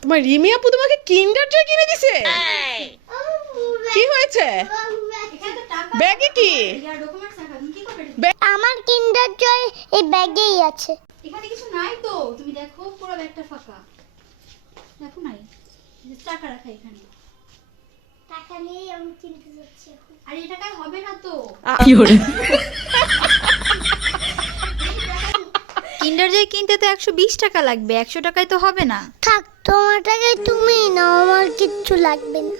তোমার রিমি আপু তোমাকে কিন্ডার জয় কিনে দিছে? কি হয়েছে ব্যাগে? কি আমার কিন্ডার জয় এই ব্যাগেই আছে। এখানে কিছু নাই তো, তুমি দেখো পুরো ব্যাগটা ফাঁকা। দেখো নাই, টাকা রাখা এখানে। টাকা নিয়ে আমি কিনতে যাচ্ছি এখন। আর এই টাকায় হবে না তো। কি হলো? কিন্ডার জয় কিনতে তো 120 টাকা লাগবে, 100 টাকায় তো হবে না। থাক, তোমার টাকায় তুমি নাও, আমার কিচ্ছু লাগবে না।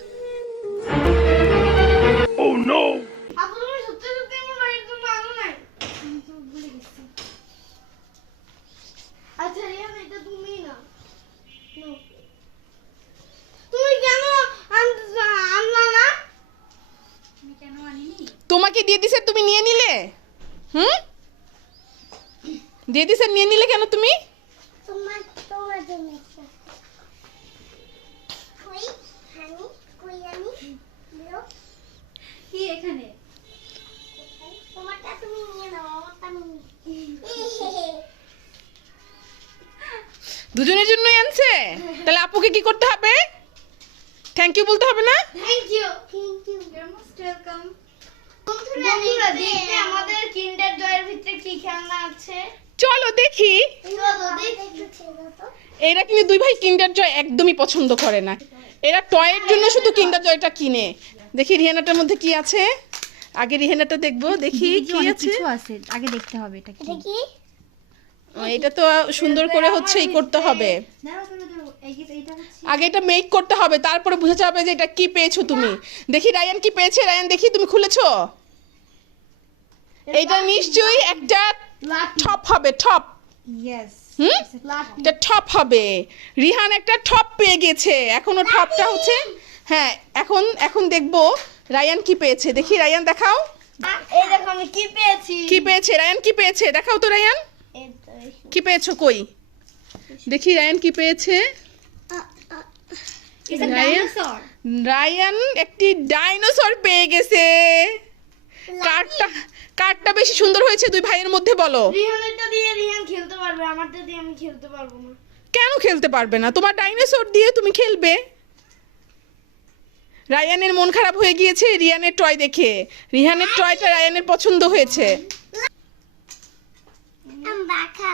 আচ্ছা রিয়ান, এটা তুমি না। তুমি কেন আনলা না? তুমি কেন আনিনি? তোমাকে দিয়ে দিছে, তুমি নিয়ে নিলে? দিয়ে দিছে, নিয়ে নিলে কেন তুমি? তোমার জন্য। কই হানি, কই আমি দিও। কি এখানে? তোমারটা তুমি নিয়ে নাও, আমারটা আমি দুজনের জন্যই আনছে? তাহলে আপুকে কি করতে হবে? থ্যাংক ইউ বলতে হবে না? Thank you. You're most welcome. বন্ধুরা, দেখবে আমাদের কিন্ডার জয়ের ভিতরে কি খেলনা আছে। চলো দেখি। চলো দেখি। এরা কিন্তু দুই ভাই কিন্ডার জয় একদমই পছন্দ করে না। এরা টয়ের জন্য শুধু কিন্ডার জয়টা কিনে। দেখি রিহানাটার মধ্যে কি আছে। আগে রিহানাটা দেখবো, দেখি কি অনেক আছে। কিছু আছে, আগে দেখতে হবে এটা কি। এটা কি? এটা তো সুন্দর করে হচ্ছে ই করতে হবে। দাঁড়াও, এইটা হচ্ছে আগে এটা মেক করতে হবে, তারপরে বোঝা যাবে যে এটা কি পেয়েছো তুমি। দেখি রায়ান কি পেয়েছে। রায়ান দেখি, তুমি খুলেছো? এটা নিশ্চয়ই একটা টপ হবে, টপ। ইয়েস। এটা টপ হবে। রিহান একটা টপ পেয়ে গেছে। এখনো টপটা হচ্ছে, হ্যাঁ এখন দেখবো রায়ান কি পেয়েছে। দেখি রায়ান দেখাও এই দেখো আমি কি পেয়েছি। কি পেয়েছে। রায়ান কি পেয়েছে দেখাও তো। রায়ান কি পেয়েছো? কই দেখি রায়ান কি পেয়েছে। এটা রায়ান ডাইনোসর। রায়ান একটি ডাইনোসর পেয়ে গেছে। কার্ডটা বেশি সুন্দর হয়েছে দুই ভাইয়ের মধ্যে, বলো। রিহানেরটা দিয়ে রিহান খেলতে পারবে, আমারটা দিয়ে আমি খেলতে পারবো না। কেন খেলতে পারবে না? তোমার ডাইনোসর দিয়ে তুমি খেলবে। রায়ানের মন খারাপ হয়ে গিয়েছে রিয়ানের টয় দেখে। রিহানের টয়টা রায়ানের পছন্দ হয়েছে। বাঁকা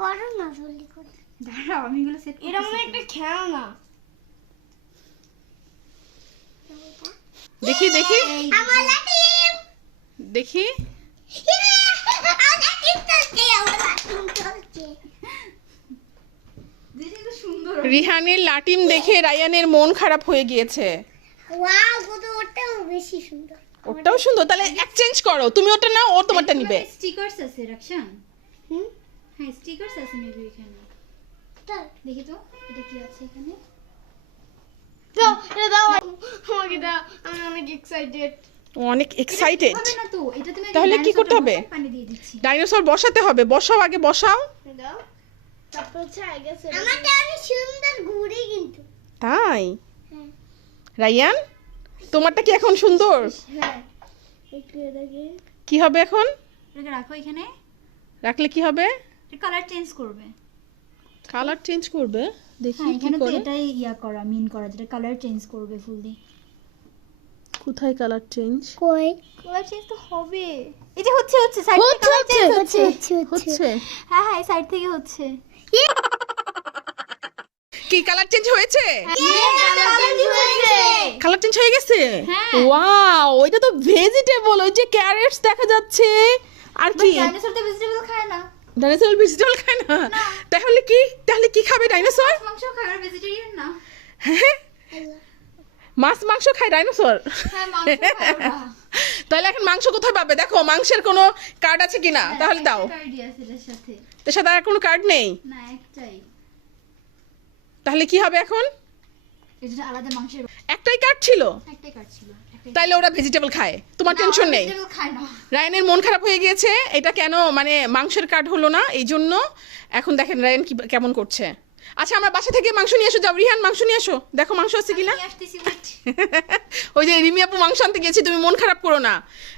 করো না জলদি করে। দাঁড়াও, আমি এগুলো সেট এটা মনে হয় একটা খেলনা। দেখি দেখি আমার লাটিম। দেখি। আমার লাটিম চলছে, আমার লাটিম চলছে। দেখি সুন্দর। রিহানের লাটিম দেখে রায়ানের মন খারাপ হয়ে গিয়েছে। ওয়াও, কত ওটাও বেশি সুন্দর। ওটাও সুন্দর, তাহলে এক্সচেঞ্জ করো। তুমি ওটা নাও, ও তোমারটা নিবে। স্টিকারস আছে রাকশান। হুম, হ্যাঁ স্টিকারস আছে মেবি এখানে। তাই দেখি তো এটা কি আছে এখানে। দাও, এটা দাও আমাকে দাও, আমি অনেক এক্সাইটেড। অনেক এক্সাইটেড। হবে না তো, এটা তুমি তাহলে কি করতে হবে? পানি দিয়ে দিচ্ছি। ডাইনোসর বসাতে হবে। বসাও, আগে বসাও। দাও, তারপর হচ্ছে আগে সেটা আমারটা অনেক সুন্দর ঘুরে কিন্তু। তাই? হ্যাঁ রায়ান তোমারটা কি এখন সুন্দর? হ্যাঁ, একটু এটাকে কি হবে এখন? এটাকে রাখো এখানে। রাখলে কি হবে? এটা কালার চেঞ্জ করবে। কালার চেঞ্জ করবে? দেখি হ্যাঁ কি এখানে তো করে। এটাই মিন করা, যেটা কালার চেঞ্জ করবে ফুললি। কোথায় কালার চেঞ্জ? কই কালার চেঞ্জ তো হবে। এই যে হচ্ছে সাইড থেকে কালার চেঞ্জ হচ্ছে। হচ্ছে হ্যাঁ হ্যাঁ, সাইড থেকে হচ্ছে। কি কালার চেঞ্জ হয়েছে? হয়েছে। কালার চেঞ্জ হয়ে গেছে? হ্যাঁ। ওয়াও, ওইটা তো ভেজিটেবল। ওই যে ক্যারেটস দেখা যাচ্ছে। আর কি? ডাইনোসর তো ভেজিটেবল খায় না। ডাইনোসর ভেজিটেবল খায় না? তাহলে কি খাবে ডাইনোসর? মাংস খায়, আর ভেজিটেরিয়ান না। হ্যাঁ, মাছ মাংস খায় ডাইনোসর? হ্যাঁ মাংস খায় ওরা। তাহলে এখন মাংস কোথায় পাবে? দেখো মাংসের কোনো কার্ড আছে কিনা, তাহলে দাও। আইডিয়া আছে এর সাথে। এর সাথে আর কোনো কার্ড নেই? না, একটাই। তাহলে কি হবে এখন? এটা আলাদা মাংসের একটাই কার্ড ছিল? একটাই কাট ছিল, একটাই। তাইলে ওরা ভেজিটেবল খায়, তোমার টেনশন নেই। ভেজিটেবল খায় না। রায়ানের মন খারাপ হয়ে গিয়েছে। এটা কেন মানে মাংসের কার্ড হলো না, এই জন্য এখন দেখেন রায়ান কেমন করছে। আচ্ছা, আমরা বাসা থেকে মাংস নিয়ে এসো। যাও রিহান, মাংস নিয়ে এসো। দেখো মাংস আছে কিনা। আমি আসতেছি, wait। ওই যে রিমি আপু মাংস আনতে গেছি, তুমি মন খারাপ করো না।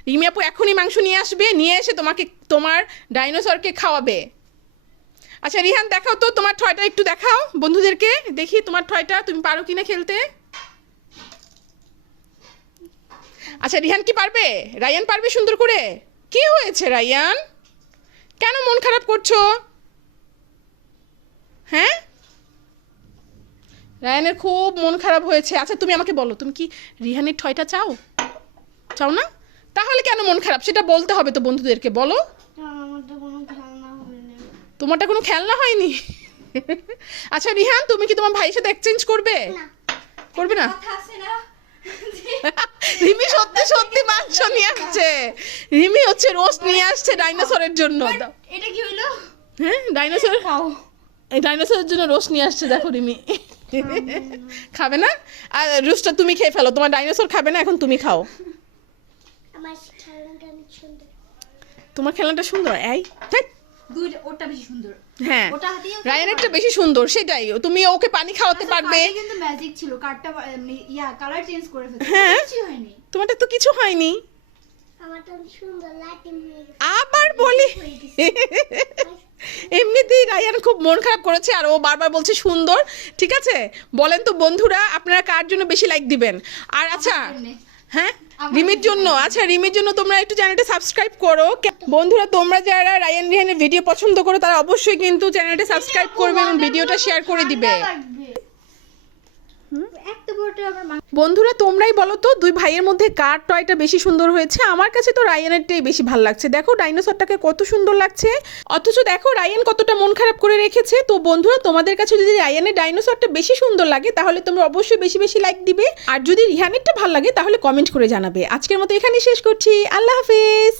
রিমি আপু এখনই মাংস নিয়ে আসবে, নিয়ে এসে তোমাকে তোমার ডাইনোসরকে খাওয়াবে। আচ্ছা রিহান দেখাও তো তোমার টয়টা একটু দেখাও বন্ধুদেরকে, দেখি তোমার টয়টা তুমি পারো কিনা খেলতে। আচ্ছা রিহান কি পারবে? রায়ান পারবে সুন্দর করে? কি হয়েছে রায়ান, কেন মন খারাপ করছো? হ্যাঁ, রায়ানের খুব মন খারাপ হয়েছে। আচ্ছা তুমি আমাকে বলো, তুমি কি রিহানের টয়টা চাও? চাও না? তাহলে কেন মন খারাপ সেটা বলতে হবে তো বন্ধুদেরকে, বলো। আমার তো কোনো খেলনা হয়নি। তোমারটা কোনো খেলনা হয়নি? আচ্ছা রিহান, তুমি কি তোমার ভাইয়ের সাথে এক্সচেঞ্জ করবে? করবে না? কথা আছে না রিমি সত্যি সত্যি মাংস নিয়ে আসছে। রিমি হচ্ছে রোস্ট নিয়ে আসছে ডাইনোসরের জন্য। এটা কি হইলো? হ্যাঁ ডাইনোসর, খাও। এই ডাইনোসরের জন্য রোস্ট নিয়ে আসছে, দেখো রিমি। খাবে না? আর রোস্টটা তুমি খেয়ে ফেলো, তোমার ডাইনোসর খাবে না, এখন তুমি খাও। আমার খেলনাটা অনেক সুন্দর। তোমার খেলনাটা সুন্দর, এই ধ্যাৎ। দুইটা ওটা বেশি সুন্দর। হ্যাঁ ওটা হাতেই রায়ানেরটা বেশি সুন্দর, সেটাই। তুমি ওকে পানি খাওয়াতে পারবে। কার্ডে কিন্তু ম্যাজিক ছিল, কার্ডটা কালার চেঞ্জ করে ফেলছে। হ্যাঁ। কিছু হয়নি। তোমারটা তো কিছু হয়নি। আমারটা অনেক সুন্দর লাইটিং হয়ে গেছে। আবার বলি, এমনিতেই রায়ান খুব মন খারাপ করেছে আর ও বারবার বলছে সুন্দর। ঠিক আছে, বলেন তো বন্ধুরা আপনারা কার জন্য বেশি লাইক দিবেন? আর আচ্ছা জন্যে। হ্যাঁ আমার রিমির জন্য, আচ্ছা রিমির জন্য তোমরা একটু চ্যানেলটা সাবস্ক্রাইব করো। বন্ধুরা তোমরা যারা রায়ান রিহানের ভিডিও পছন্দ করো তারা অবশ্যই কিন্তু চ্যানেলটা সাবস্ক্রাইব করবে এবং ভিডিওটা শেয়ার করে দিবে। একটা বড়টা আবার বন্ধুরা তোমরাই বলো তো দুই ভাইয়ের মধ্যে কার টয়টা বেশি সুন্দর হয়েছে? আমার কাছে তো রায়ানেরটাই বেশি ভালো লাগছে। দেখো ডাইনোসরটাকে কত সুন্দর লাগছে, অথচ দেখো রায়ান কতটা মন খারাপ করে রেখেছে। তো বন্ধুরা তোমাদের কাছে যদি রায়ানের ডাইনোসরটা বেশি সুন্দর লাগে তাহলে তোমরা অবশ্যই বেশি বেশি লাইক দিবে, আর যদি রিহানেরটা ভালো লাগে তাহলে কমেন্ট করে জানাবে। আজকের মতো এখানেই শেষ করছি, আল্লাহ হাফিজ।